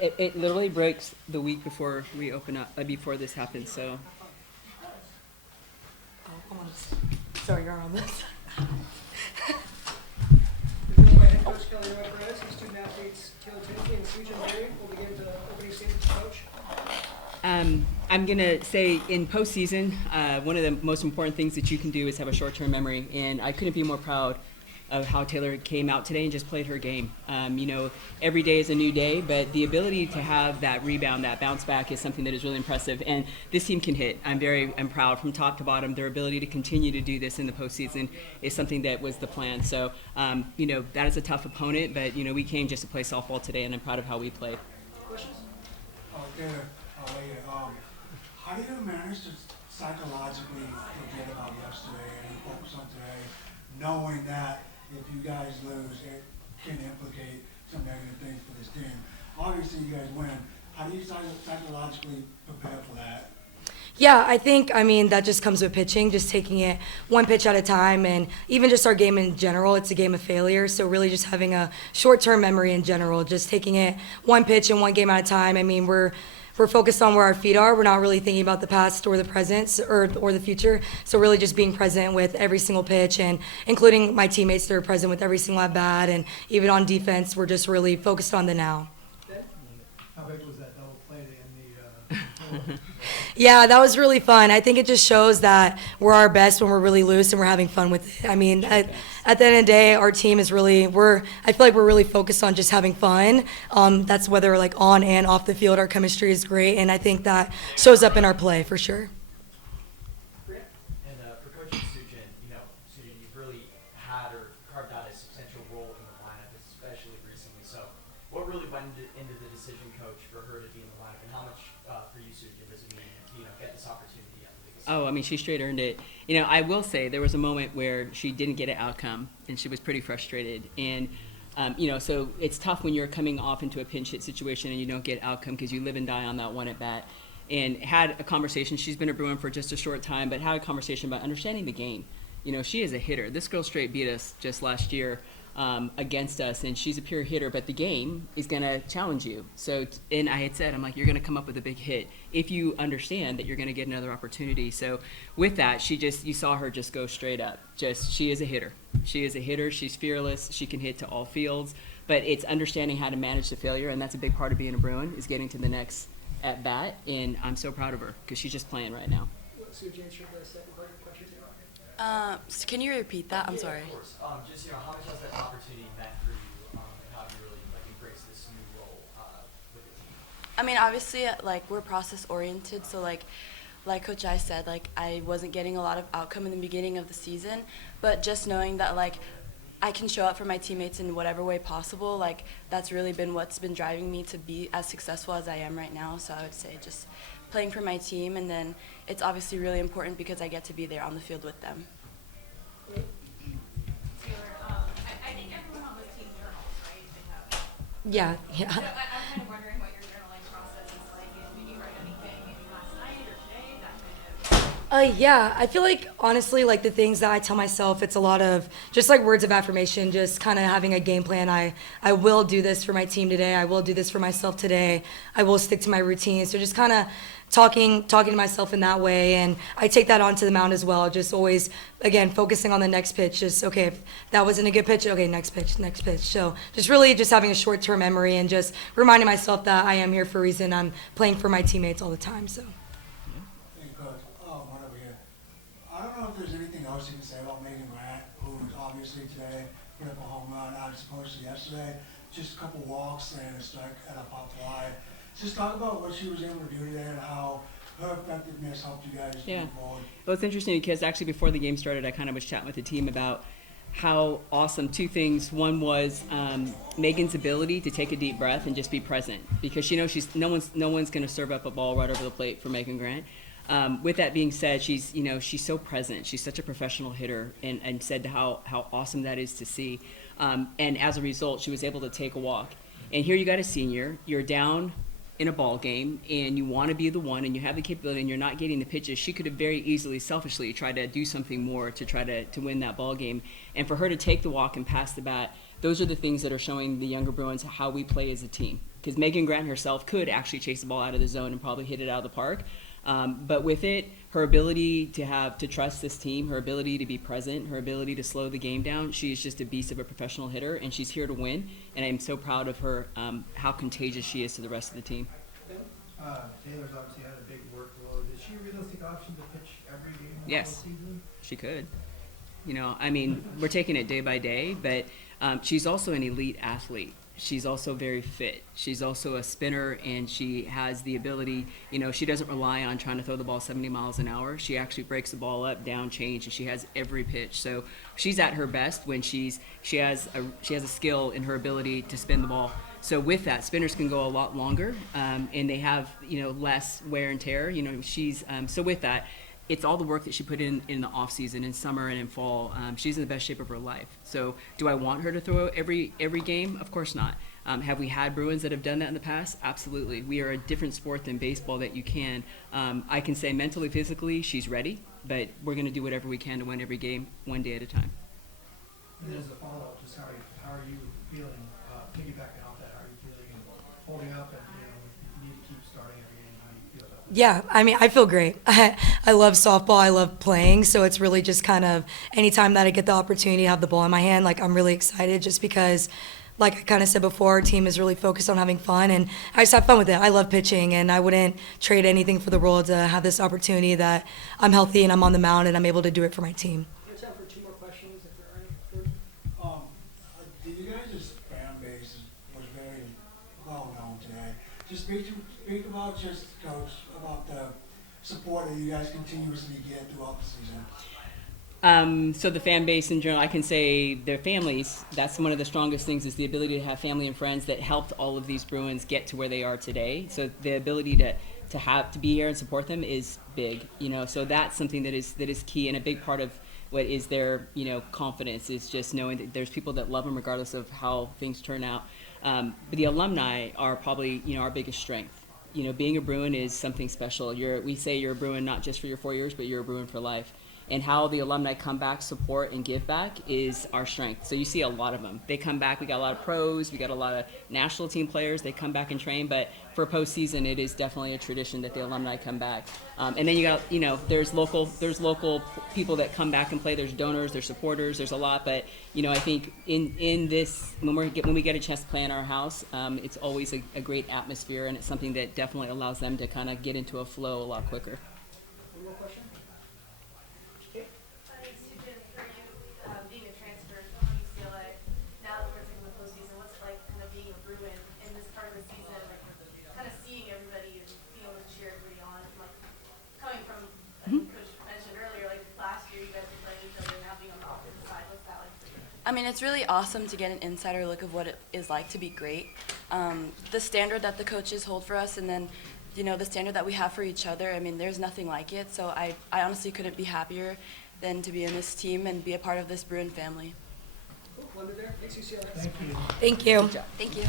It literally breaks the week before we open up, before this happens, so. Oh, hold on. Sorry, you're on this. My head coach, Inouye-Perez, and student athletes Tinsley and Soo-Jin will begin the opening statements to coach. I'm going to say in postseason, one of the most important things that you can do is have a short-term memory, and I couldn't be more proud of how Taylor came out today and just played her game. Every day is a new day, but the ability to have that rebound, that bounce back is something that is really impressive, and this team can hit. I'm proud from top to bottom. Their ability to continue to do this in the postseason is something that was the plan. So, that is a tough opponent, but, we came just to play softball today, and I'm proud of how we played. Questions? Taylor, how do you manage to psychologically forget about yesterday and focus on today, knowing that if you guys lose, it can implicate some negative things for this team? Obviously, you guys win. How do you psychologically prepare for that? Yeah, I think, that just comes with pitching, just taking it one pitch at a time, and even just our game in general, it's a game of failure, so really just having a short-term memory in general, just taking it one pitch and one game at a time. We're focused on where our feet are. We're not really thinking about the past or the present or the future, so really just being present with every single pitch, and including my teammates that are present with every single at-bat, and even on defense, we're just really focused on the now. How big was that double play to end the Yeah, that was really fun. I think it just shows that we're our best when we're really loose and we're having fun with it. At the end of the day, our team is really, I feel like we're really focused on just having fun. That's whether on and off the field, our chemistry is great, and I think that shows up in our play for sure. Grant? And for Coach Soo-Jin, Soo-Jin, you've really had or carved out a substantial role in the lineup, especially recently. So what really went into the decision, Coach, for her to be in the lineup, and how much for you, Soo-Jin, does it mean, get this opportunity at the biggest? She straight earned it. I will say there was a moment where she didn't get an outcome, and she was pretty frustrated. And, so it's tough when you're coming off into a pinch hit situation and you don't get outcome because you live and die on that one at bat. And had a conversation. She's been a Bruin for just a short time, but had a conversation about understanding the game. She is a hitter. This girl straight beat us just last year against us, and she's a pure hitter, but the game is going to challenge you. And I had said, I'm like, you're going to come up with a big hit if you understand that you're going to get another opportunity. So with that, you saw her just go straight up. She is a hitter. She is a hitter. She's fearless. She can hit to all fields, but it's understanding how to manage the failure, and that's a big part of being a Bruin, is getting to the next at bat, and I'm so proud of her because she's just playing right now. Soo-Jin, should the second part of the question? Can you repeat that? I'm sorry. Of course. Just, how much has that opportunity meant for you, and how have you really embraced this new role with the team? Obviously, we're process oriented, so like Coach I said, I wasn't getting a lot of outcome in the beginning of the season, but just knowing that I can show up for my teammates in whatever way possible, that's really been what's been driving me to be as successful as I am right now. So I would say just playing for my team, and then it's obviously really important because I get to be there on the field with them. Taylor, I think everyone on this team journals, right? They have. Yeah. So I'm kind of wondering what your journaling process is like. Did you write anything maybe last night or today? That kind of. Yeah, I feel like honestly, the things that I tell myself, it's a lot of just words of affirmation, just kind of having a game plan. I will do this for my team today. I will do this for myself today. I will stick to my routine. So just kind of talking to myself in that way, and I take that onto the mound as well. Just always, again, focusing on the next pitch. Just okay, if that wasn't a good pitch, okay, next pitch. So just really just having a short-term memory and just reminding myself that I am here for a reason. I'm playing for my teammates all the time. So. Hey, Coach, one over here. I don't know if there's anything else you can say about Megan Grant, who's obviously today put up a home run as opposed to yesterday. Just a couple walks and a strike at a pop fly. Just talk about what she was able to do today and how her effectiveness helped you guys move forward. Well, it's interesting because actually before the game started, I kind of was chatting with the team about how awesome two things. One was Megan's ability to take a deep breath and just be present, because she knows no one's going to serve up a ball right over the plate for Megan Grant. With that being said, she's so present. She's such a professional hitter, and said how awesome that is to see. And as a result, she was able to take a walk. And here you got a senior. You're down in a ball game, and you want to be the one, and you have the capability, and you're not getting the pitches. She could have very easily, selfishly, tried to do something more to try to win that ball game. And for her to take the walk and pass the bat, those are the things that are showing the younger Bruins how we play as a team. because Megan Grant herself could actually chase the ball out of the zone and probably hit it out of the park. But with it, her ability to trust this team, her ability to be present, her ability to slow the game down, she's just a beast of a professional hitter, and she's here to win. And I'm so proud of her, how contagious she is to the rest of the team. Taylor's obviously had a big workload. Is she a realistic option to pitch every game in the Yes. season? She could. I mean, we're taking it day by day, but she's also an elite athlete. She's also very fit. She's also a spinner, and she has the ability, she doesn't rely on trying to throw the ball 70 miles an hour. She actually breaks the ball up, down, change, and she has every pitch. So she's at her best when she has a skill in her ability to spin the ball. So with that, spinners can go a lot longer, and they have, less wear and tear. So with that, it's all the work that she put in the off season, in summer and in fall. She's in the best shape of her life. So do I want her to throw every game? Of course not. Have we had Bruins that have done that in the past? Absolutely. We are a different sport than baseball that you can. I can say mentally, physically, she's ready, but we're going to do whatever we can to win every game, one day at a time. And as a follow-up, just how are you feeling, piggybacking off that, how are you feeling and holding up, and if you need to keep starting every game, how do you feel about that? Yeah, I mean, I feel great. I love softball. I love playing. So it's really just kind of anytime that I get the opportunity to have the ball in my hand, like I'm really excited just because, like I kind of said before, our team is really focused on having fun, and I just have fun with it. I love pitching, and I wouldn't trade anything for the world to have this opportunity that I'm healthy and I'm on the mound and I'm able to do it for my team. We have time for 2 more questions if there are any. Good. Do you guys' fan base was very well known today? Just speak about Coach, about the support that you guys continuously get throughout the season. So the fan base in general, I can say their families, that's one of the strongest things, is the ability to have family and friends that helped all of these Bruins get to where they are today. So the ability to be here and support them is big, so that's something that is key, and a big part of what is their, confidence is just knowing that there's people that love them regardless of how things turn out. But the alumni are probably, our biggest strength. Being a Bruin is something special. We say you're a Bruin not just for your 4 years, but you're a Bruin for life. And how the alumni come back, support, and give back is our strength. So you see a lot of them. They come back. We got a lot of pros. We got a lot of national team players. They come back and train. But for postseason, it is definitely a tradition that the alumni come back. And then you got, there's local people that come back and play. There's donors. There's supporters. There's a lot. But I think in this, when we get a chance to play in our house, it's always a great atmosphere, and it's something that definitely allows them to kind of get into a flow a lot quicker. One more question? Okay. Soo-Jin, for you, being a transfer from UCLA, now that we're in the postseason, what's it like kind of being a Bruin in this part of the season, like kind of seeing everybody and being able to cheer everybody on, like coming from, like Coach mentioned earlier, like last year you guys were playing each other, now being on the opposite side, what's that like for you? I mean, it's really awesome to get an insider look of what it is like to be great. The standard that the coaches hold for us, and then the standard that we have for each other, I mean, there's nothing like it. So I honestly couldn't be happier than to be in this team and be a part of this Bruin family. Cool. We'll end it there. Thanks, UCLA. Thank you. Thank you. Thank you.